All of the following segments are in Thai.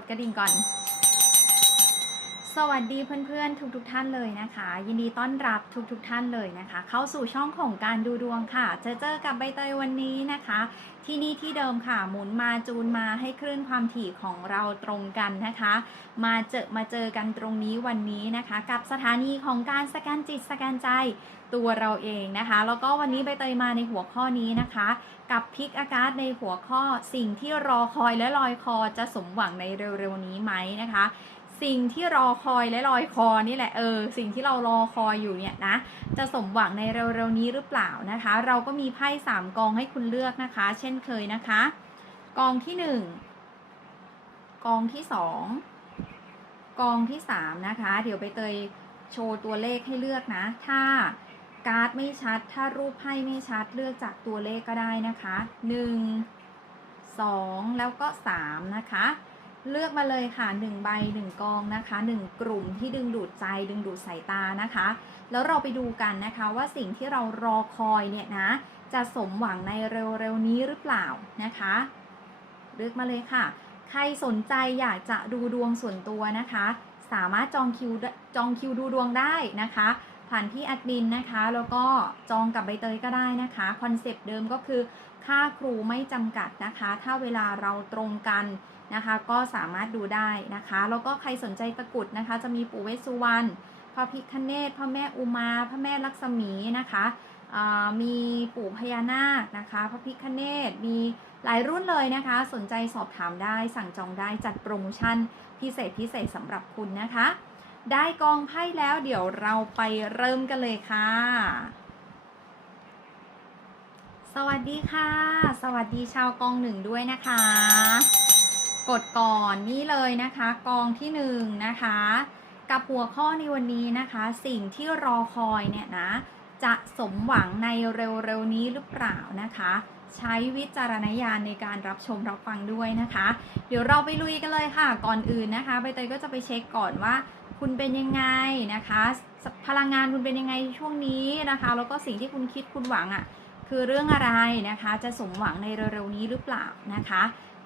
ดกระดิ่งก่อน สวัสดีเพื่อนๆ ทุกๆทท่านเลยนะคะ ยินดีต้อนรับทุกๆทท่านเลยนะคะ เข้าสู่ช่องของการดูดวงค่ะ เจอเจอกับใบเตยวันนี้นะคะ ที่นี่ที่เดิมค่ะหมุนมาจูนมาให้คลื่นความถี่ของเราตรงกันนะคะ มาเจอมาเจอกันตรงนี้วันนี้นะคะ กับสถานีของการสแกนจิตสแกนใจตัวเราเองนะคะ แล้วก็วันนี้ใบเตยมาในหัวข้อนี้นะคะ กับพิกอากาศในหัวข้อสิ่งที่รอคอยและลอยคอจะสมหวังในเร็วๆนี้ไหมนะคะ สิ่งที่รอคอยและลอยคอนี่แหละเออสิ่งที่เรารอคอยอยู่เนี่ยนะ จะสมหวังในเร็วๆนี้หรือเปล่านะคะ เราก็มีไพ่สามกองให้คุณเลือกนะคะ เช่นเคยนะคะ กองที่หนึ่งกองที่สองกองที่สามนะคะ เดี๋ยวไปเตยโชว์ตัวเลขให้เลือกนะ ถ้าการ์ดไม่ชัด ถ้ารูปไพ่ไม่ชัดเลือกจากตัวเลขก็ได้นะคะหนึ่งสองแล้วก็สามนะคะ เลือกมาเลยค่ะ1ใบ1กองนะคะ 1 กลุ่มที่ดึงดูดใจดึงดูดสายตานะคะ แล้วเราไปดูกันนะคะว่าสิ่งที่เรารอคอยเนี่ยนะ จะสมหวังในเร็วๆนี้หรือเปล่านะคะ เลือกมาเลยค่ะ ใครสนใจอยากจะดูดวงส่วนตัวนะคะ สามารถจองคิวจองคิวดูดวงได้นะคะผ่านที่แอดมินนะคะ แล้วก็จองกับใบเตยก็ได้นะคะ คอนเซปต์เดิมก็คือ ค่าครูไม่จำกัดนะคะ ถ้าเวลาเราตรงกันนะคะ ก็สามารถดูได้นะคะ แล้วก็ใครสนใจตะกุดนะคะ จะมีปู่เวสสุวรรณพระพิคเนตพระแม่อุมาพระแม่ลักษมีนะคะมีปู่พญานาคนะคะ พระพิคเนตมีหลายรุ่นเลยนะคะ สนใจสอบถามได้สั่งจองได้จัดโปรโมชั่นพิเศษพิเศษสำหรับคุณนะคะ ได้กองไพ่แล้วเดี๋ยวเราไปเริ่มกันเลยค่ะ สวัสดีค่ะ สวัสดีชาวกองหนึ่งด้วยนะคะ กดก่อนนี่เลยนะคะ กองที่หนึ่งนะคะ กับหัวข้อในวันนี้นะคะ สิ่งที่รอคอยเนี่ยนะ จะสมหวังในเร็วๆนี้หรือเปล่านะคะ ใช้วิจารณญาณในการรับชมรับฟังด้วยนะคะ เดี๋ยวเราไปลุยกันเลยค่ะ ก่อนอื่นนะคะใบเตยก็จะไปเช็คก่อนว่าคุณเป็นยังไงนะคะ พลังงานคุณเป็นยังไงช่วงนี้นะคะ แล้วก็สิ่งที่คุณคิดคุณหวังอะ่ะ คือเรื่องอะไรนะคะจะสมหวังในเร็วๆนี้หรือเปล่านะคะ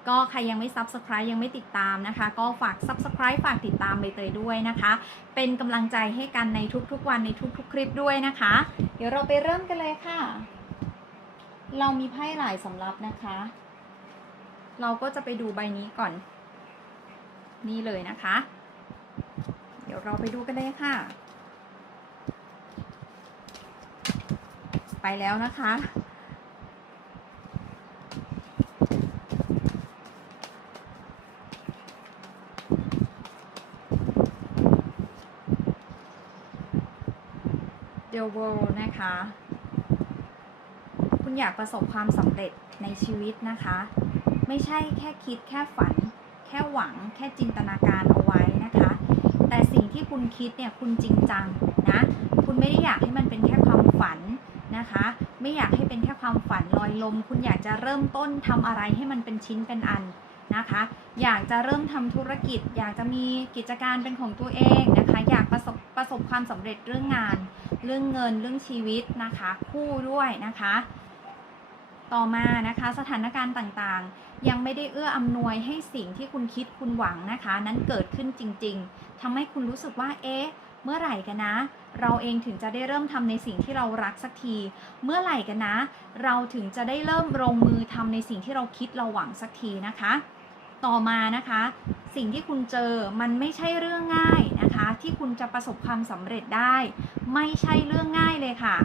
ก็ใครยังไม่ subscribe ยังไม่ติดตามนะคะ ก็ฝาก subscribe ฝากติดตามใบเตยด้วยนะคะ เป็นกำลังใจให้กันในทุกๆวันในทุกๆ คลิปด้วยนะคะ เดี๋ยวเราไปเริ่มกันเลยค่ะ เรามีไพ่หลายสำรับนะคะ เราก็จะไปดูใบนี้ก่อน นี่เลยนะคะ เดี๋ยวเราไปดูกันเลยค่ะ ไปแล้วนะคะ เดลโวนะคะ คุณอยากประสบความสำเร็จในชีวิตนะคะ ไม่ใช่แค่คิดแค่ฝัน แค่หวัง แค่จินตนาการเอาไว้นะคะ แต่สิ่งที่คุณคิดเนี่ยคุณจริงจังนะ คุณไม่ได้อยากให้มันเป็นแค่ความฝัน นะคะ ไม่อยากให้เป็นแค่ความฝันลอยลม คุณอยากจะเริ่มต้นทำอะไรให้มันเป็นชิ้นเป็นอันนะคะ อยากจะเริ่มทำธุรกิจ อยากจะมีกิจการเป็นของตัวเองนะคะ อยากประสบประสบความสำเร็จเรื่องงาน เรื่องเงินเรื่องชีวิตนะคะ คู่ด้วยนะคะ ต่อมานะคะสถานการณ์ต่างๆ ยังไม่ได้เอื้ออำนวยให้สิ่งที่คุณคิดคุณหวังนะคะ นั้นเกิดขึ้นจริง ๆทำให้คุณรู้สึกว่าเอ๊ะเมื่อไหร่กันนะ เราเองถึงจะได้เริ่มทำในสิ่งที่เรารักสักที เมื่อไหร่กันนะ เราถึงจะได้เริ่มลงมือทำในสิ่งที่เราคิดเราหวังสักทีนะคะ ต่อมานะคะ สิ่งที่คุณเจอมันไม่ใช่เรื่องง่ายนะคะ ที่คุณจะประสบความสำเร็จได้ ไม่ใช่เรื่องง่ายเลยค่ะ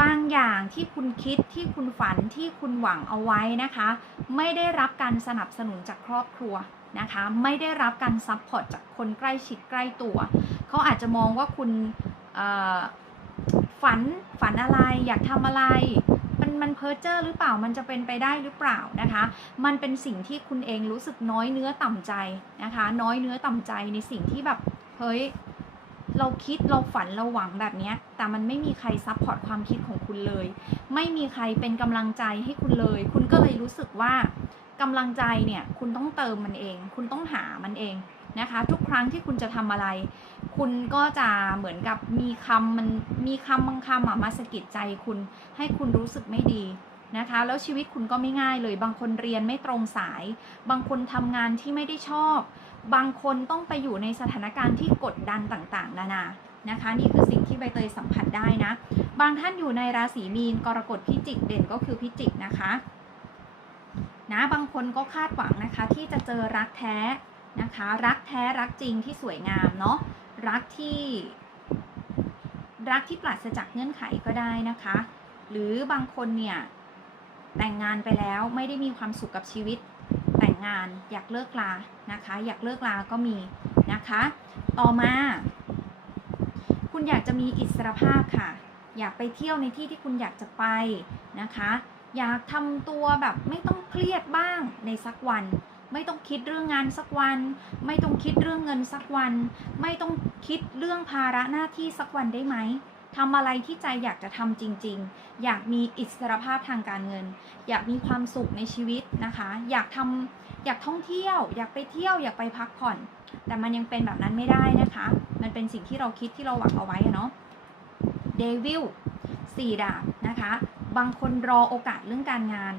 บางอย่างที่คุณคิดที่คุณฝันที่คุณหวังเอาไว้นะคะ ไม่ได้รับการสนับสนุนจากครอบครัวนะคะ ไม่ได้รับการซัพพอร์ตจากคนใกล้ชิดใกล้ตัว เขาอาจจะมองว่าคุณ ฝันฝันอะไรอยากทำอะไร มันมันเพ้อเจ้อหรือเปล่ามันจะเป็นไปได้หรือเปล่านะคะ มันเป็นสิ่งที่คุณเองรู้สึกน้อยเนื้อต่ำใจนะคะ น้อยเนื้อต่ำใจในสิ่งที่แบบเฮ้ยเราคิดเราฝันเราหวังแบบนี้แต่มันไม่มีใครซัพพอร์ตความคิดของคุณเลย ไม่มีใครเป็นกำลังใจให้คุณเลย คุณก็เลยรู้สึกว่า กำลังใจเนี่ยคุณต้องเติมมันเอง คุณต้องหามันเองนะคะ ทุกครั้งที่คุณจะทำอะไร คุณก็จะเหมือนกับมีคำมันมีคำบางคำอะมาสะกิดใจคุณให้คุณรู้สึกไม่ดีนะคะ แล้วชีวิตคุณก็ไม่ง่ายเลย บางคนเรียนไม่ตรงสาย บางคนทำงานที่ไม่ได้ชอบ บางคนต้องไปอยู่ในสถานการณ์ที่กดดันต่างๆ นานานะคะนี่คือสิ่งที่ใบเตยสัมผัสได้นะ บางท่านอยู่ในราศีมีนกรกฎพิจิกเด่นก็คือพิจิกนะคะ นะบางคนก็คาดหวังนะคะ ที่จะเจอรักแท้นะคะ รักแท้รักจริงที่สวยงามเนาะรักที่ รักที่ปราศจากเงื่อนไขก็ได้นะคะ หรือบางคนเนี่ยแต่งงานไปแล้วไม่ได้มีความสุขกับชีวิต แต่งงานอยากเลิกลานะคะ อยากเลิกลาก็มีนะคะ ต่อมา คุณอยากจะมีอิสรภาพค่ะ อยากไปเที่ยวในที่ที่คุณอยากจะไปนะคะ อยากทำตัวแบบไม่ต้องเครียดบ้างในสักวัน ไม่ต้องคิดเรื่องงานสักวัน ไม่ต้องคิดเรื่องเงินสักวัน ไม่ต้องคิดเรื่องภาระหน้าที่สักวันได้ไหมทำอะไรที่ใจอยากจะทำจริง ๆ อยากมีอิสรภาพทางการเงิน อยากมีความสุขในชีวิตนะคะ อยากทำอยากท่องเที่ยว อยากไปเที่ยว อยากไปพักผ่อน แต่มันยังเป็นแบบนั้นไม่ได้นะคะ มันเป็นสิ่งที่เราคิดที่เราหวังเอาไว้อะเนาะเดวิลสี่ดาบนะคะ บางคนรอโอกาสเรื่องการงาน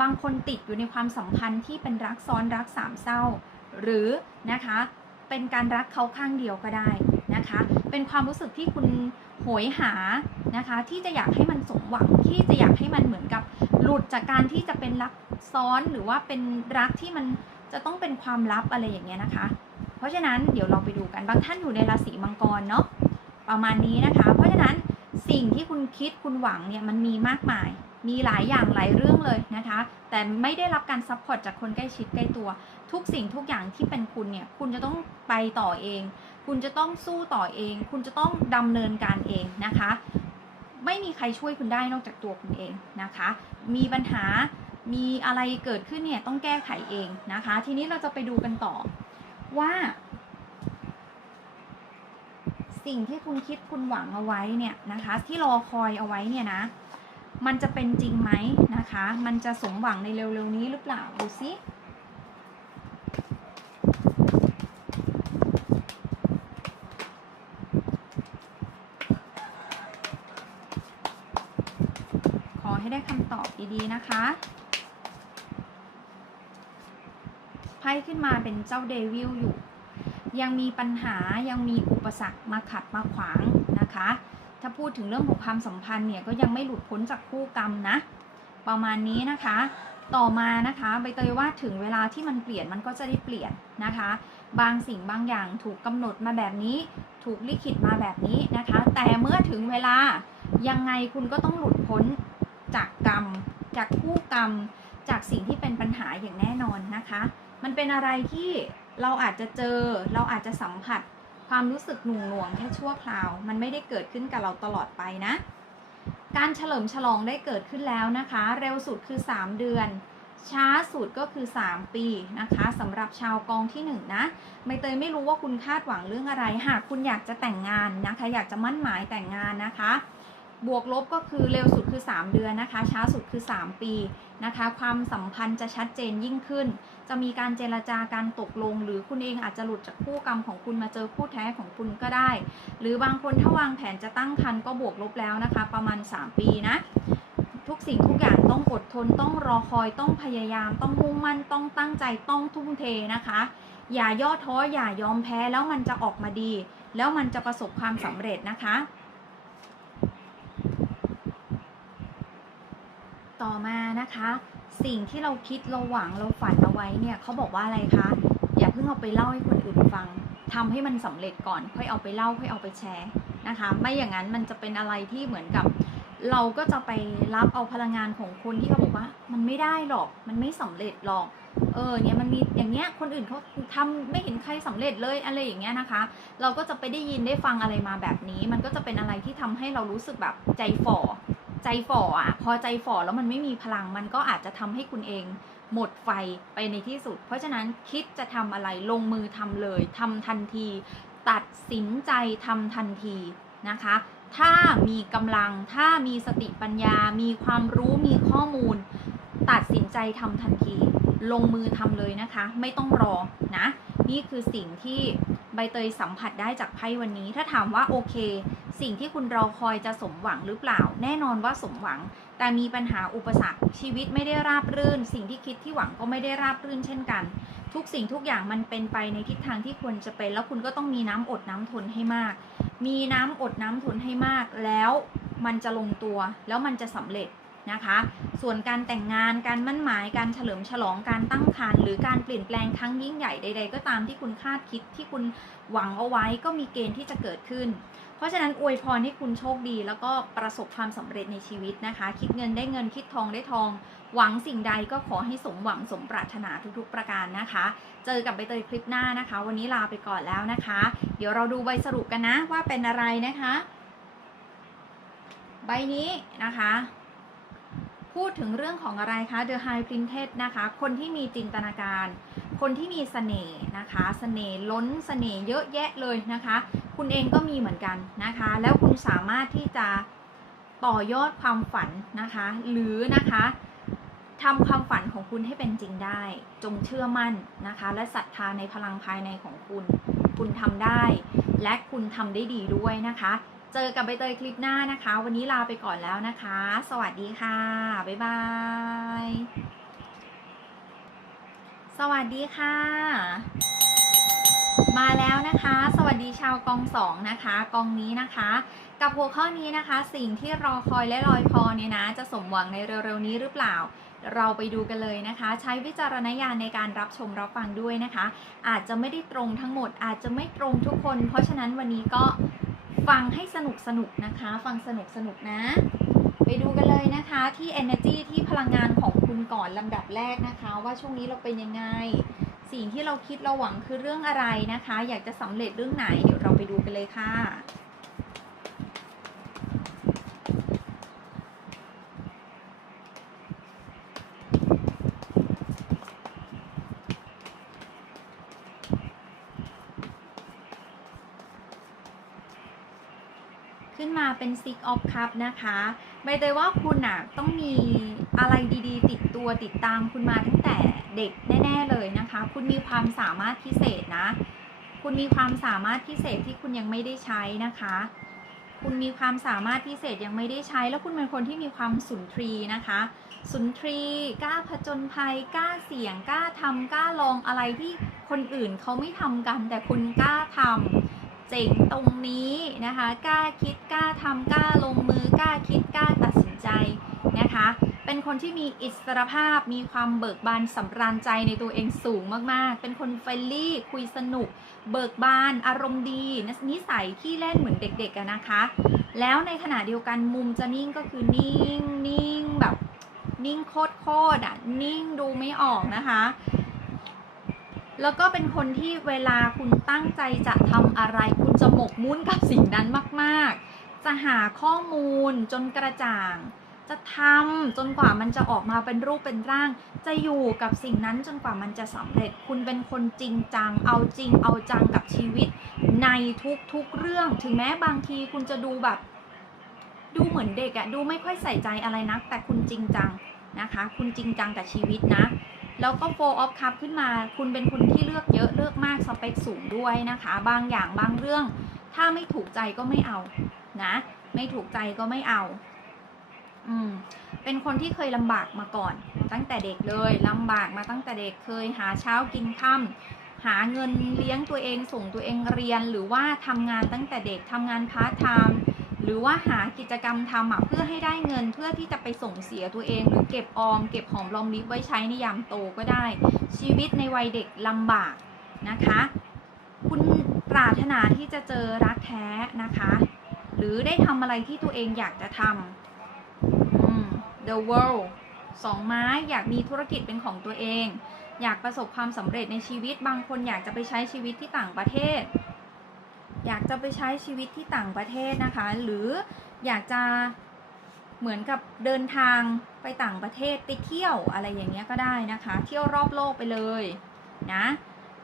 บางคนติดอยู่ในความสัมพันธ์ที่เป็นรักซ้อนรักสามเศร้า หรือนะคะเป็นการรักเขาข้างเดียวก็ได้นะคะ เป็นความรู้สึกที่คุณโหยหานะคะ ที่จะอยากให้มันสมหวังที่จะอยากให้มันเหมือนกับ หลุดจากการที่จะเป็นรักซ้อนหรือว่าเป็นรักที่มันจะต้องเป็นความลับอะไรอย่างเงี้ยนะคะ เพราะฉะนั้นเดี๋ยวเราไปดูกันบางท่านอยู่ในราศีมังกรเนาะประมาณนี้นะคะ เพราะฉะนั้น สิ่งที่คุณคิดคุณหวังเนี่ยมันมีมากมาย มีหลายอย่างหลายเรื่องเลยนะคะ แต่ไม่ได้รับการซัพพอร์ตจากคนใกล้ชิดใกล้ตัว ทุกสิ่งทุกอย่างที่เป็นคุณเนี่ย คุณจะต้องไปต่อเอง คุณจะต้องสู้ต่อเอง คุณจะต้องดำเนินการเองนะคะ ไม่มีใครช่วยคุณได้นอกจากตัวคุณเองนะคะ มีปัญหา มีอะไรเกิดขึ้นเนี่ยต้องแก้ไขเองนะคะ ทีนี้เราจะไปดูกันต่อว่า สิ่งที่คุณคิดคุณหวังเอาไว้เนี่ยนะคะ ที่รอคอยเอาไว้เนี่ยนะ มันจะเป็นจริงไหมนะคะ มันจะสมหวังในเร็วๆนี้หรือเปล่าดูสิขอให้ได้คำตอบดีๆนะคะไพ่ขึ้นมาเป็นเจ้าเดวิลอยู่ ยังมีปัญหายังมีอุปสรรคมาขัดมาขวางนะคะ ถ้าพูดถึงเรื่องของความสัมพันธ์เนี่ยก็ยังไม่หลุดพ้นจากคู่กรรมนะ ประมาณนี้นะคะ ต่อมานะคะใบเตยว่าถึงเวลาที่มันเปลี่ยนมันก็จะได้เปลี่ยนนะคะ บางสิ่งบางอย่างถูกกำหนดมาแบบนี้ ถูกลิขิตมาแบบนี้นะคะ แต่เมื่อถึงเวลายังไงคุณก็ต้องหลุดพ้นจากกรรม จากคู่กรรม จากสิ่งที่เป็นปัญหาอย่างแน่นอนนะคะ มันเป็นอะไรที่ เราอาจจะเจอเราอาจจะสัมผัสความรู้สึกหน่วงหน่วงๆแค่ชั่วคราว มันไม่ได้เกิดขึ้นกับเราตลอดไปนะ การเฉลิมฉลองได้เกิดขึ้นแล้วนะคะ เร็วสุดคือ 3 เดือน ช้าสุดก็คือ 3 ปีนะคะสำหรับชาวกองที่1นะใบเตยไม่รู้ว่าคุณคาดหวังเรื่องอะไร หากคุณอยากจะแต่งงานนะคะ อยากจะมั่นหมายแต่งงานนะคะ บวกลบก็คือเร็วสุดคือ 3 เดือนนะคะ ช้าสุดคือ 3 ปีนะคะ ความสัมพันธ์จะชัดเจนยิ่งขึ้น จะมีการเจรจาการตกลง หรือคุณเองอาจจะหลุดจากคู่กรรมของคุณมาเจอคู่แท้ของคุณก็ได้ หรือบางคนถ้าวางแผนจะตั้งครรภ์ก็บวกลบแล้วนะคะ ประมาณ 3 ปีนะ ทุกสิ่งทุกอย่างต้องอดทนต้องรอคอยต้องพยายาม ต้องมุ่งมั่นต้องตั้งใจต้องทุ่มเทนะคะ อย่าย่อท้ออย่ายอมแพ้แล้วมันจะออกมาดี แล้วมันจะประสบความสำเร็จนะคะต่อมานะคะ สิ่งที่เราคิดเราหวังเราฝันเอาไว้เนี่ยเขาบอกว่าอะไรคะ อย่าเพิ่งเอาไปเล่าให้คนอื่นฟังทำให้มันสำเร็จก่อน ค่อยเอาไปเล่าค่อยเอาไปแชร์นะคะ ไม่อย่างนั้นมันจะเป็นอะไรที่เหมือนกับ เราก็จะไปรับเอาพลังงานของคนที่เขาบอกว่า มันไม่ได้หรอก มันไม่สำเร็จหรอก เออเนี่ยมันมีอย่างเงี้ยคนอื่นเขาทำไม่เห็นใครสำเร็จเลยอะไรอย่างเงี้ยนะคะ เราก็จะไปได้ยินได้ฟังอะไรมาแบบนี้ มันก็จะเป็นอะไรที่ทำให้เรารู้สึกแบบใจฝ่อ ใจฝ่ออะพอใจฝ่อแล้วมันไม่มีพลังมันก็อาจจะทำให้คุณเองหมดไฟไปในที่สุด เพราะฉะนั้นคิดจะทำอะไรลงมือทำเลยทำทันที ตัดสินใจทำทันทีนะคะ ถ้ามีกำลังถ้ามีสติปัญญา มีความรู้มีข้อมูล ตัดสินใจทำทันที ลงมือทำเลยนะคะ ไม่ต้องรอนะ นี่คือสิ่งที่ใบเตยสัมผัสได้จากไพ่วันนี้ ถ้าถามว่าโอเค สิ่งที่คุณรอคอยจะสมหวังหรือเปล่า แน่นอนว่าสมหวัง แต่มีปัญหาอุปสรรค ชีวิตไม่ได้ราบรื่น สิ่งที่คิดที่หวังก็ไม่ได้ราบรื่นเช่นกัน ทุกสิ่งทุกอย่างมันเป็นไปในทิศทางที่ควรจะเป็น แล้วคุณก็ต้องมีน้ำอดน้ำทนให้มาก มีน้ำอดน้ำทนให้มาก แล้วมันจะลงตัว แล้วมันจะสำเร็จ นะคะ ส่วนการแต่งงานการมั่นหมายการเฉลิมฉลองการตั้งครรภ์หรือการเปลี่ยนแปลงครั้งยิ่งใหญ่ใด ๆ ก็ตามที่คุณคาดคิดที่คุณหวังเอาไว้ก็มีเกณฑ์ที่จะเกิดขึ้น เพราะฉะนั้นอวยพรให้คุณโชคดี แล้วก็ประสบความสำเร็จในชีวิตนะคะ คิดเงินได้เงินคิดทองได้ทอง หวังสิ่งใดก็ขอให้สมหวังสมปรารถนาทุกๆประการนะคะ เจอกับใบเตยคลิปหน้านะคะ วันนี้ลาไปก่อนแล้วนะคะ เดี๋ยวเราดูใบสรุปกันนะว่าเป็นอะไรนะคะ ใบนี้นะคะ พูดถึงเรื่องของอะไรคะ The High Printed นะคะ คนที่มีจินตนาการ คนที่มีเสน่ห์นะคะเสน่ห์ล้นเสน่ห์เยอะแยะเลยนะคะ คุณเองก็มีเหมือนกันนะคะ แล้วคุณสามารถที่จะต่อยอดความฝันนะคะ หรือนะคะทำความฝันของคุณให้เป็นจริงได้ จงเชื่อมั่นนะคะ และศรัทธาในพลังภายในของคุณ คุณทำได้ และคุณทำได้ดีด้วยนะคะ เจอกับใบเตยคลิปหน้านะคะ วันนี้ลาไปก่อนแล้วนะคะ สวัสดีค่ะ บ๊ายบาย สวัสดีค่ะ มาแล้วนะคะ สวัสดีชาวกองสองนะคะกองนี้นะคะ กับหัวข้อนี้นะคะ สิ่งที่รอคอยและลอยคอเนี่ยนะ จะสมหวังในเร็วๆนี้หรือเปล่าเราไปดูกันเลยนะคะ ใช้วิจารณญาณในการรับชมรับฟังด้วยนะคะ อาจจะไม่ได้ตรงทั้งหมด อาจจะไม่ตรงทุกคน เพราะฉะนั้นวันนี้ก็ ฟังให้สนุกสนุกๆนะคะ ฟังสนุกสนุกๆนะ ไปดูกันเลยนะคะที่ energy ที่พลังงานของคุณก่อนลำดับแรกนะคะ ว่าช่วงนี้เราเป็นยังไง สิ่งที่เราคิดเราหวังคือเรื่องอะไรนะคะ อยากจะสำเร็จเรื่องไหนเดี๋ยวเราไปดูกันเลยค่ะ เป็น Six of Cup นะคะใบเตยว่าคุณน่ะต้องมีอะไรดีๆ ติดตัวติดตามคุณมาตั้งแต่เด็กแน่ ๆเลยนะคะ คุณมีความสามารถพิเศษนะ คุณมีความสามารถพิเศษที่คุณยังไม่ได้ใช้นะคะ คุณมีความสามารถพิเศษยังไม่ได้ใช้ แล้วคุณเป็นคนที่มีความสุนทรีนะคะ สุนทรีกล้าผจญภัยกล้าเสี่ยงกล้าทำกล้าลองอะไรที่คนอื่นเขาไม่ทำกัน แต่คุณกล้าทำ เจ๋งตรงนี้นะคะกล้าคิดกล้าทำกล้าลงมือกล้าคิดกล้าตัดสินใจนะคะ เป็นคนที่มีอิสรภาพมีความเบิกบานสำราญใจในตัวเองสูงมากๆ เป็นคนเฟรนลี่คุยสนุก เบิกบาน อารมณ์ดีนิสัยที่เล่นเหมือนเด็กๆนะคะ แล้วในขณะเดียวกันมุมจะนิ่งก็คือนิ่งนิ่งแบบนิ่งโคตรโคตรอะนิ่งดูไม่ออกนะคะ แล้วก็เป็นคนที่เวลาคุณตั้งใจจะทำอะไร คุณจะหมกมุ่นกับสิ่งนั้นมากๆ จะหาข้อมูลจนกระจ่าง จะทำจนกว่ามันจะออกมาเป็นรูปเป็นร่าง จะอยู่กับสิ่งนั้นจนกว่ามันจะสำเร็จ คุณเป็นคนจริงจัง เอาจริง เอาจังกับชีวิต ในทุกๆเรื่อง ถึงแม้บางทีคุณจะดูแบบ ดูเหมือนเด็กอะดูไม่ค่อยใส่ใจอะไรนัก แต่คุณจริงจังนะคะ คุณจริงจังกับชีวิตนะ แล้วก็ four of cup ขึ้นมา คุณเป็นคนที่เลือกเยอะเลือกมากสเปคสูงด้วยนะคะ บางอย่างบางเรื่อง ถ้าไม่ถูกใจก็ไม่เอานะ ไม่ถูกใจก็ไม่เอา อืม เป็นคนที่เคยลำบากมาก่อน ตั้งแต่เด็กเลยลำบากมาตั้งแต่เด็กเคยหาเช้ากินค่ำหาเงินเลี้ยงตัวเองส่งตัวเองเรียนหรือว่าทำงานตั้งแต่เด็กทำงานพาร์ทไทม์ หรือว่าหากิจกรรมทำอะเพื่อให้ได้เงินเพื่อที่จะไปส่งเสียตัวเอง หรือเก็บออม เก็บหอมรอมริบไว้ใช้ในยามโตก็ได้ ชีวิตในวัยเด็กลำบากนะคะ คุณปรารถนาที่จะเจอรักแท้นะคะ หรือได้ทำอะไรที่ตัวเองอยากจะทำ the world สองไม้อยากมีธุรกิจเป็นของตัวเอง อยากประสบความสำเร็จในชีวิตบางคนอยากจะไปใช้ชีวิตที่ต่างประเทศ อยากจะไปใช้ชีวิตที่ต่างประเทศนะคะ หรืออยากจะเหมือนกับเดินทางไปต่างประเทศไปเที่ยวอะไรอย่างเงี้ยก็ได้นะคะ เที่ยวรอบโลกไปเลยนะ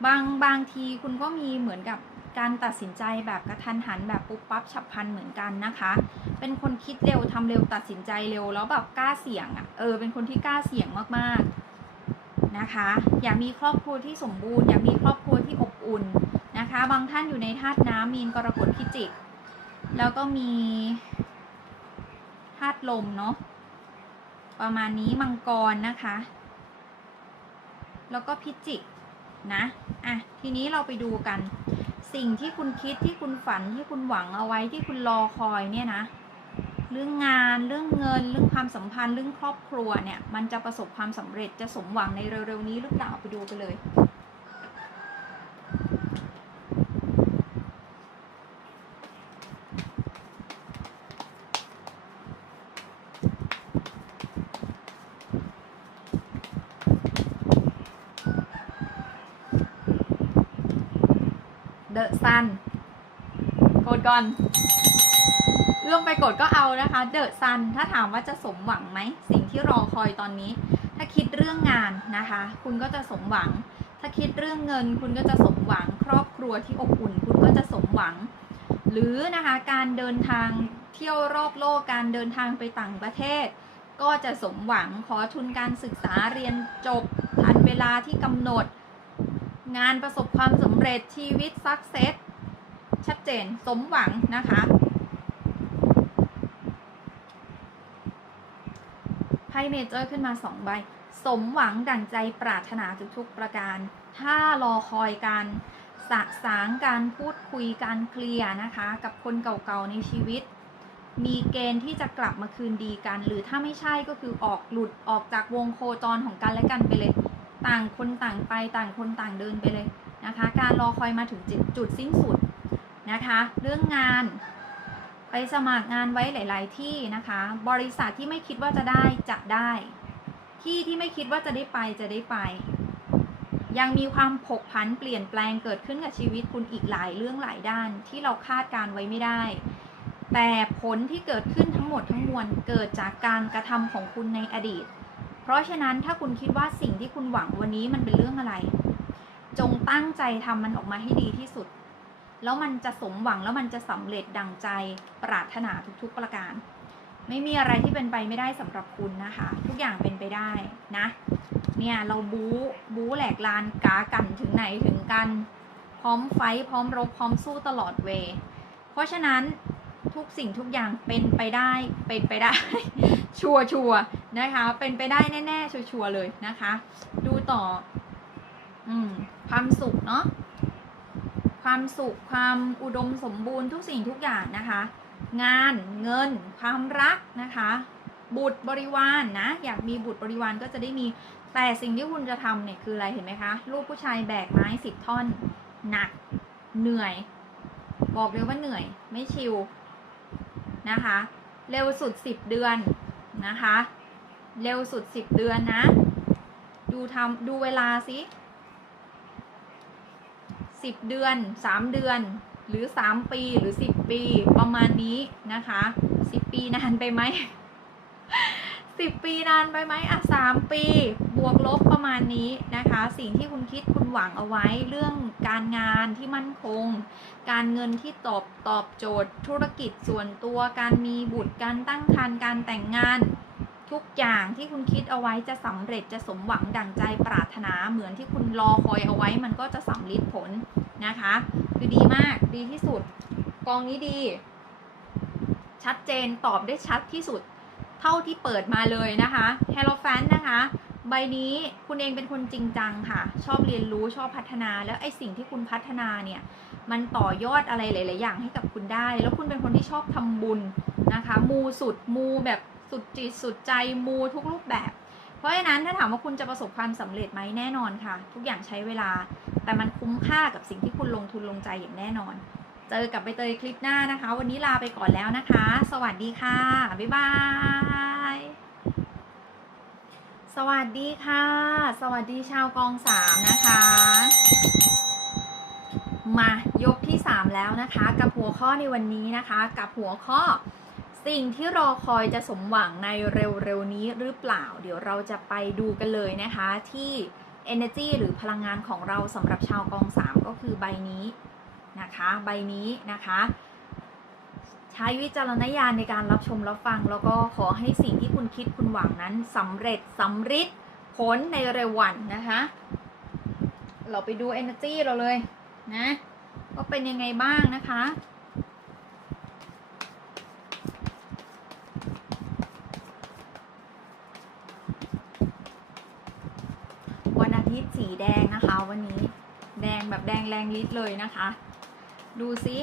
บางบางทีคุณก็มีเหมือนกับการตัดสินใจแบบกระทันหันแบบปุ๊บปั๊บฉับพลันเหมือนกันนะคะ เป็นคนคิดเร็วทำเร็วตัดสินใจเร็วแล้วแบบกล้าเสี่ยงอะ่ะเออเป็นคนที่กล้าเสี่ยงมากๆนะคะ อยากมีครอบครัวที่สมบูรณ์ อยากมีครอบครัวที่อบอุ่น นะคะ บางท่านอยู่ในธาตุน้ำมีนกรกฎพิจิก แล้วก็มีธาตุลมเนาะประมาณนี้มังกรนะคะ แล้วก็พิจิกนะอะทีนี้เราไปดูกัน สิ่งที่คุณคิดที่คุณฝันที่คุณหวังเอาไว้ที่คุณรอคอยเนี่ยนะ เรื่องงานเรื่องเงินเรื่องความสัมพันธ์เรื่องครอบครัวเนี่ย มันจะประสบความสำเร็จจะสมหวังในเร็วๆนี้หรือเปล่าไปดูกันเลย เดอะซัน ก่อน เรื่องไปกดก็เอานะคะเดอะซันถ้าถามว่าจะสมหวังไหม สิ่งที่รอคอยตอนนี้ ถ้าคิดเรื่องงานนะคะ คุณก็จะสมหวัง ถ้าคิดเรื่องเงิน คุณก็จะสมหวัง ครอบครัวที่อบอุ่น คุณก็จะสมหวัง หรือนะคะการเดินทางเที่ยวรอบโลกการเดินทางไปต่างประเทศ ก็จะสมหวังขอทุนการศึกษาเรียนจบทันเวลาที่กำหนด งานประสบความสำเร็จชีวิตสักเซส ชัดเจนสมหวังนะคะไพ่เมเจอร์ขึ้นมาสองใบ สมหวังดั่งใจปรารถนาทุกๆประการ ถ้ารอคอยการสะสางการพูดคุยการเคลียร์นะคะ กับคนเก่าๆในชีวิต มีเกณฑ์ที่จะกลับมาคืนดีกัน หรือถ้าไม่ใช่ก็คือออกหลุดออกจากวงโคจรของกันและกันไปเลย ต่างคนต่างไปต่างคนต่างเดินไปเลยนะคะ การรอคอยมาถึงจุดจุดสิ้นสุด นะคะ เรื่องงานไปสมัครงานไว้หลาย ๆ ที่นะคะ บริษัทที่ไม่คิดว่าจะได้จะได้ ที่ที่ไม่คิดว่าจะได้ไปจะได้ไป ยังมีความผกผันเปลี่ยนแปลงเกิดขึ้นกับชีวิตคุณอีกหลายเรื่องหลายด้านที่เราคาดการไว้ไม่ได้ แต่ผลที่เกิดขึ้นทั้งหมดทั้งมวลเกิดจากการกระทำของคุณในอดีต เพราะฉะนั้นถ้าคุณคิดว่าสิ่งที่คุณหวังวันนี้มันเป็นเรื่องอะไร จงตั้งใจทำมันออกมาให้ดีที่สุด แล้วมันจะสมหวังแล้วมันจะสำเร็จดังใจปรารถนาทุกๆประการ ไม่มีอะไรที่เป็นไปไม่ได้สำหรับคุณนะคะ ทุกอย่างเป็นไปได้นะ เนี่ยเราบู๊บู๊แหลกลานกากันถึงไหนถึงกัน พร้อมไฟพร้อมรบพร้อมสู้ตลอดเว เพราะฉะนั้นทุกสิ่งทุกอย่างเป็นไปได้เป็นไปได้ ชัวร์ชัวร์นะคะ เป็นไปได้แน่ๆชัวร์ๆเลยนะคะ ดูต่อ อืมความสุขเนาะ ความสุขความอุดมสมบูรณ์ทุกสิ่งทุกอย่างนะคะ งานเงิน ความรักนะคะ บุตรบริวารนนะอยากมีบุตรบริวารก็จะได้มีแต่สิ่งที่คุณจะทำเนี่ยคืออะไรเห็นไหมคะลูกผู้ชายแบกไม้สิบท่อนหนักเหนื่อย บอกเลยว่าเหนื่อยไม่ชิลนะคะ เร็วสุดสิบเดือนนะคะ เร็วสุดสิบเดือนนะ ดูทำดูเวลาสิ สิบเดือนสามเดือน หรือสามปีหรือสิบปีประมาณนี้นะคะสิบปีนานไปไหมสิบปีนานไปไหมอะสามปี บวกลบประมาณนี้นะคะ สิ่งที่คุณคิดคุณหวังเอาไว้เรื่องการงานที่มั่นคง การเงินที่ตอบตอบโจทย์ ธุรกิจส่วนตัว การมีบุตรการตั้งครรภ์การแต่งงานทุกอย่างที่คุณคิดเอาไว้จะสำเร็จจะสมหวังดั่งใจปรารถนาเหมือนที่คุณรอคอยเอาไว้มันก็จะสำลิดผล นะคะ คือดีมากดีที่สุด กองนี้ดี ชัดเจนตอบได้ชัดที่สุด เท่าที่เปิดมาเลยนะคะเฮลโลแฟนนะคะ ใบนี้คุณเองเป็นคนจริงจังค่ะ ชอบเรียนรู้ชอบพัฒนาแล้วไอสิ่งที่คุณพัฒนาเนี่ย มันต่อยอดอะไรหลาย ๆ อย่างให้กับคุณได้ แล้วคุณเป็นคนที่ชอบทำบุญนะคะ มูสุดมูแบบสุดจิตสุดใจมูทุกรูปแบบ ราะฉะนั้นถ้าถามว่าคุณจะประสบความสำเร็จไหมแน่นอนค่ะ ทุกอย่างใช้เวลา แต่มันคุ้มค่ากับสิ่งที่คุณลงทุนลงใจอย่างแน่นอน เจอกับใบเตยคลิปหน้านะคะ วันนี้ลาไปก่อนแล้วนะคะ สวัสดีค่ะ บ๊ายบาย สวัสดีค่ะ สวัสดีชาวกองสามนะคะ มายกที่ 3 แล้วนะคะ กับหัวข้อในวันนี้นะคะ กับหัวข้อ สิ่งที่รอคอยจะสมหวังในเร็วๆนี้หรือเปล่า เดี๋ยวเราจะไปดูกันเลยนะคะที่ energy หรือพลังงานของเราสำหรับชาวกอง 3 ก็คือใบนี้นะคะ ใบนี้นะคะ ใช้วิจารณญาณในการรับชมรับฟัง แล้วก็ขอให้สิ่งที่คุณคิดคุณหวังนั้นสำเร็จสำฤทธิ์พ้นในเร็ววันนะคะ เราไปดู energy เราเลยนะว่าเป็นยังไงบ้างนะคะ วันอาทิตย์สีแดงนะคะ วันนี้ แดงแบบแดงแรงลิตเลยนะคะ ดูซิ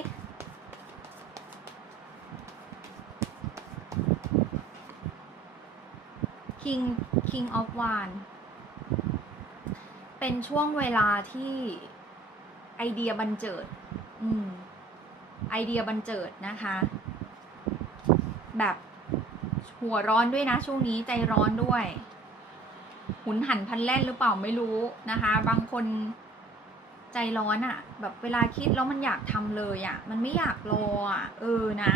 King King of w a n เป็นช่วงเวลาที่ไอเดียบันเจิด อืม ไอเดียบันเจิดนะคะ แบบหัวร้อนด้วยนะช่วงนี้ใจร้อนด้วย หุนหันพันแล่นหรือเปล่าไม่รู้นะคะ บางคน ใจร้อนอะแบบเวลาคิดแล้วมันอยากทำเลยอะมันไม่อยากรออะเออนะ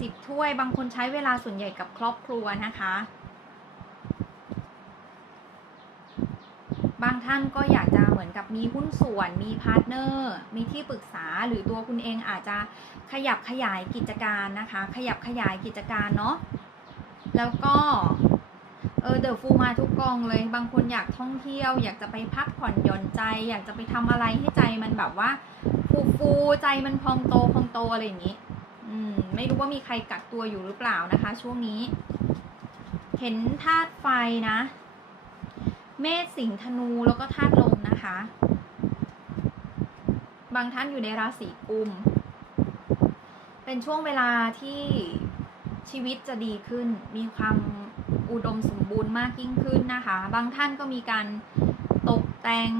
สิบถ้วยบางคนใช้เวลาส่วนใหญ่กับครอบครัวนะคะ บางท่านก็อยากจะเหมือนกับมีหุ้นส่วน มีพาร์ทเนอร์ มีที่ปรึกษาหรือตัวคุณเองอาจจะขยับขยายกิจการนะคะ ขยับขยายกิจการเนาะแล้วก็ เออเดอะฟูมาทุกกองเลย บางคนอยากท่องเที่ยว อยากจะไปพักผ่อนหย่อนใจ อยากจะไปทำอะไรให้ใจมันแบบว่า ฟูฟูใจมันพองโตพองโตอะไรอย่างนี้ อืม ไม่รู้ว่ามีใครกักตัวอยู่หรือเปล่านะคะ ช่วงนี้ เห็นธาตุไฟนะ เมษสิงธนูแล้วก็ธาตุลมนะคะ บางท่านอยู่ในราศีกุม เป็นช่วงเวลาที่ชีวิตจะดีขึ้นมีความ อุดมสมบูรณ์มากยิ่งขึ้นนะคะ บางท่านก็มีการตกแต่ง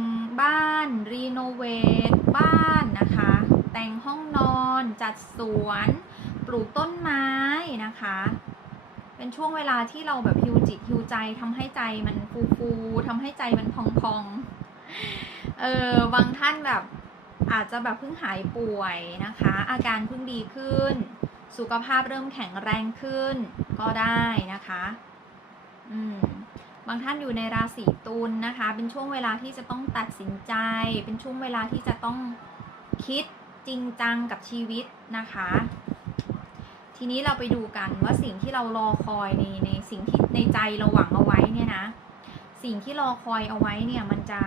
บ้าน รีโนเวทบ้านนะคะ แต่งห้องนอน จัดสวน ปลูกต้นไม้นะคะ เป็นช่วงเวลาที่เราแบบฮิวจิตฮิวใจทำให้ใจมันฟูฟูทำให้ใจมันพองพองเออบางท่านแบบอาจจะแบบเพิ่งหายป่วยนะคะ อาการเพิ่งดีขึ้น สุขภาพเริ่มแข็งแรงขึ้นก็ได้นะคะ อืมบางท่านอยู่ในราศีตุลนะคะ เป็นช่วงเวลาที่จะต้องตัดสินใจ เป็นช่วงเวลาที่จะต้องคิดจริงจังกับชีวิตนะคะ ทีนี้เราไปดูกันว่าสิ่งที่เรารอคอยในในสิ่งที่ในใจเราหวังเอาไว้เนี่ยนะ สิ่งที่รอคอยเอาไว้เนี่ยมันจะ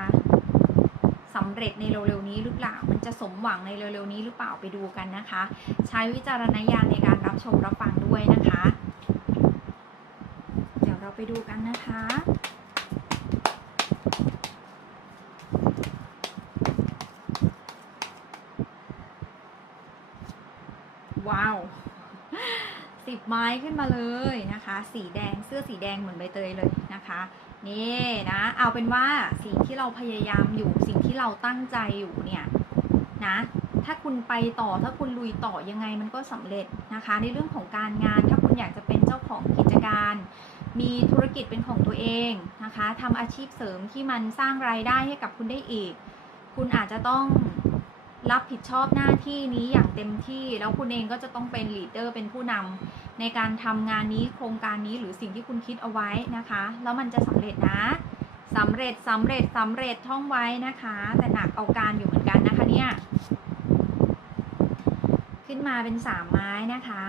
สำเร็จในเร็วๆนี้หรือเปล่า มันจะสมหวังในเร็วๆนี้หรือเปล่าไปดูกันนะคะ ใช้วิจารณญาณในการรับชมรับฟังด้วยนะคะ ไปดูกันนะคะ ว้าวสิบไม้ขึ้นมาเลยนะคะ สีแดงเสื้อสีแดงเหมือนใบเตยเลยนะคะนี่นะ เอาเป็นว่าสิ่งที่เราพยายามอยู่สิ่งที่เราตั้งใจอยู่เนี่ยนะถ้าคุณไปต่อถ้าคุณลุยต่อยังไงมันก็สำเร็จนะคะ ในเรื่องของการงานถ้าคุณอยากจะเป็นเจ้าของกิจการ มีธุรกิจเป็นของตัวเองนะคะทำอาชีพเสริมที่มันสร้างรายได้ให้กับคุณได้อีก คุณอาจจะต้องรับผิดชอบหน้าที่นี้อย่างเต็มที่ แล้วคุณเองก็จะต้องเป็นลีดเดอร์เป็นผู้นำในการทำงานนี้โครงการนี้หรือสิ่งที่คุณคิดเอาไว้นะคะ แล้วมันจะสำเร็จนะสำเร็จสำเร็จสำเร็จท่องไว้นะคะ แต่หนักเอาการอยู่เหมือนกันนะคะเนี่ยขึ้นมาเป็นสามไม้นะคะ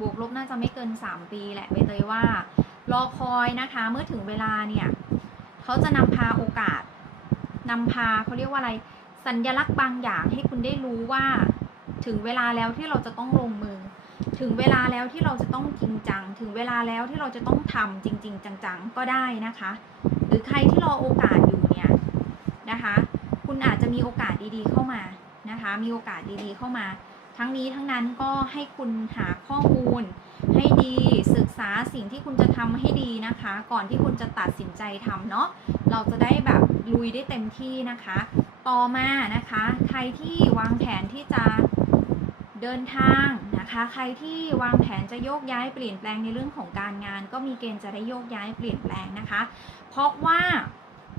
บวกลบน่าจะไม่เกิน3ปีแหละใบเตยว่า รอคอยนะคะ เมื่อถึงเวลาเนี่ยเขาจะนำพาโอกาสนำพาเขาเรียกว่าอะไร สัญลักษณ์บางอย่างให้คุณได้รู้ว่า ถึงเวลาแล้วที่เราจะต้องลงมือ ถึงเวลาแล้วที่เราจะต้องจริงจัง ถึงเวลาแล้วที่เราจะต้องทำจริง ๆ จังๆ ก็ได้นะคะ หรือใครที่รอโอกาสอยู่เนี่ยนะคะ คุณอาจจะมีโอกาสดีๆเข้ามานะคะ มีโอกาสดีๆเข้ามา ทั้งนี้ทั้งนั้นก็ให้คุณหาข้อมูล ให้ดีศึกษาสิ่งที่คุณจะทำให้ดีนะคะ ก่อนที่คุณจะตัดสินใจทำเนาะเราจะได้แบบลุยได้เต็มที่นะคะ ต่อมานะคะ ใครที่วางแผนที่จะเดินทางนะคะ ใครที่วางแผนจะโยกย้ายเปลี่ยนแปลงในเรื่องของการงาน ก็มีเกณฑ์จะได้โยกย้ายเปลี่ยนแปลงนะคะ เพราะว่า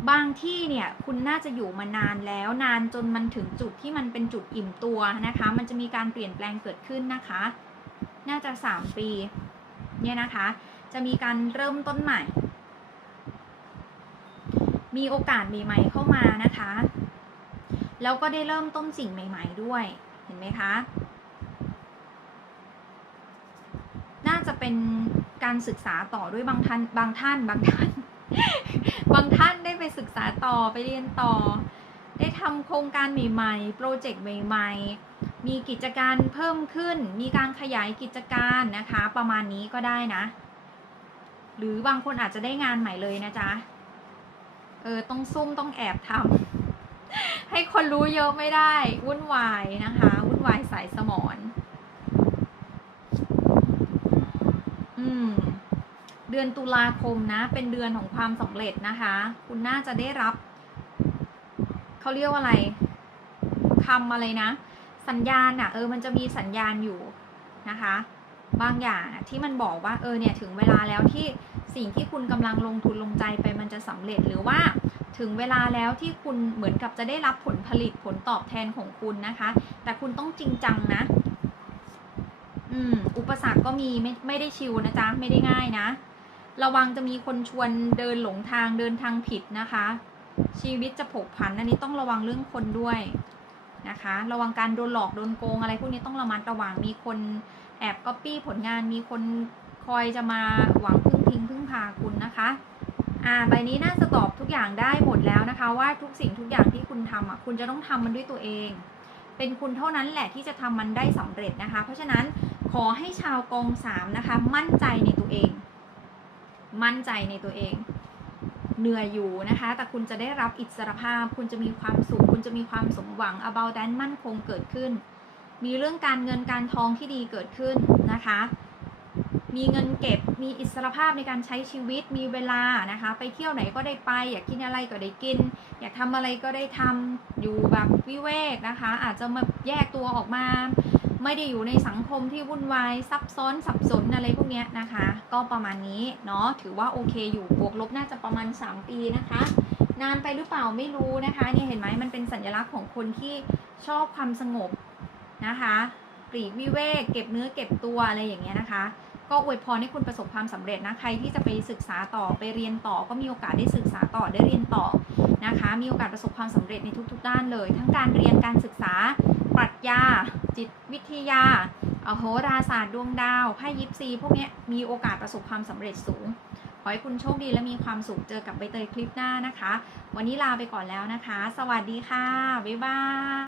บางที่เนี่ยคุณน่าจะอยู่มานานแล้วนานจนมันถึงจุดที่มันเป็นจุดอิ่มตัวนะคะ มันจะมีการเปลี่ยนแปลงเกิดขึ้นนะคะ น่าจะ 3 ปีเนี่ยนะคะ จะมีการเริ่มต้นใหม่ มีโอกาสใหม่ๆเข้ามานะคะ แล้วก็ได้เริ่มต้นสิ่งใหม่ ๆ ด้วยเห็นไหมคะ น่าจะเป็นการศึกษาต่อด้วยบางท่านบางท่านบางท่าน บางท่านได้ไปศึกษาต่อไปเรียนต่อ ได้ทำโครงการใหม่ๆ โปรเจกต์ใหม่ๆ มีกิจการเพิ่มขึ้น มีการขยายกิจการนะคะ ประมาณนี้ก็ได้นะ หรือบางคนอาจจะได้งานใหม่เลยนะจ๊ะ เออ ต้องซุ่มต้องแอบทำให้คนรู้เยอะไม่ได้ วุ่นวายนะคะ วุ่นวายสายสมอนอืม เดือนตุลาคมนะ เป็นเดือนของความสำเร็จนะคะ คุณน่าจะได้รับ เขาเรียกว่าอะไรคำอะไรนะ สัญญาณอะเออ มันจะมีสัญญาณอยู่นะคะ บางอย่างที่มันบอกว่า เออ เนี่ย ถึงเวลาแล้วที่สิ่งที่คุณกำลังลงทุนลงใจไปมันจะสำเร็จหรือว่าถึงเวลาแล้วที่คุณเหมือนกับจะได้รับผลผลิตผลตอบแทนของคุณนะคะ แต่คุณต้องจริงจังนะ อืม อุปสรรคก็มีไม่ไม่ได้ชิวนะจ๊ะ ไม่ได้ง่ายนะ ระวังจะมีคนชวนเดินหลงทางเดินทางผิดนะคะ ชีวิตจะผกผันอันนี้ต้องระวังเรื่องคนด้วยนะคะ ระวังการโดนหลอกโดนโกงอะไรพวกนี้ต้องระมัดระวังมีคนแอบก๊อปปี้ผลงานมีคนคอยจะมาหวังพึ่งพิงพึ่งพาคุณนะคะอ่าใบนี้น่าจะตอบทุกอย่างได้หมดแล้วนะคะ ว่าทุกสิ่งทุกอย่างที่คุณทำอะคุณจะต้องทำมันด้วยตัวเอง เป็นคุณเท่านั้นแหละที่จะทำมันได้สำเร็จนะคะ เพราะฉะนั้นขอให้ชาวกองสามนะคะ มั่นใจในตัวเอง มั่นใจในตัวเอง เหนื่อยอยู่นะคะ แต่คุณจะได้รับอิสรภาพ คุณจะมีความสุข คุณจะมีความสมหวัง about that มั่นคงเกิดขึ้น มีเรื่องการเงินการทองที่ดีเกิดขึ้นนะคะ มีเงินเก็บ มีอิสรภาพในการใช้ชีวิต มีเวลานะคะ ไปเที่ยวไหนก็ได้ไป อยากกินอะไรก็ได้กิน อยากทำอะไรก็ได้ทำอยู่แบบวิเวกนะคะ อาจจะมาแยกตัวออกมา ไม่ได้อยู่ในสังคมที่วุ่นวายซับซ้อนสับสนอะไรพวกนี้นะคะ ก็ประมาณนี้เนาะถือว่าโอเคอยู่บวกลบน่าจะประมาณ 3 ปีนะคะ นานไปหรือเปล่าไม่รู้นะคะเนี่ยเห็นไหมมันเป็นสัญลักษณ์ของคนที่ชอบความสงบนะคะปลีกวิเวกเก็บเนื้อเก็บตัวอะไรอย่างเงี้ยนะคะ ก็อวยพรให้คุณประสบความสำเร็จนะใครที่จะไปศึกษาต่อไปเรียนต่อก็มีโอกาสได้ศึกษาต่อได้เรียนต่อนะคะ มีโอกาสประสบความสำเร็จในทุก ๆ ด้านเลย ทั้งการเรียนการศึกษา ปรัชญา จิตวิทยาโหราศาสตร์ดวงดาวไพ่ยิปซีพวกนี้มีโอกาสประสบความสำเร็จสูง ขอให้คุณโชคดีและมีความสุขเจอกับใบเตยคลิปหน้านะคะ วันนี้ลาไปก่อนแล้วนะคะ สวัสดีค่ะ บ๊ายบาย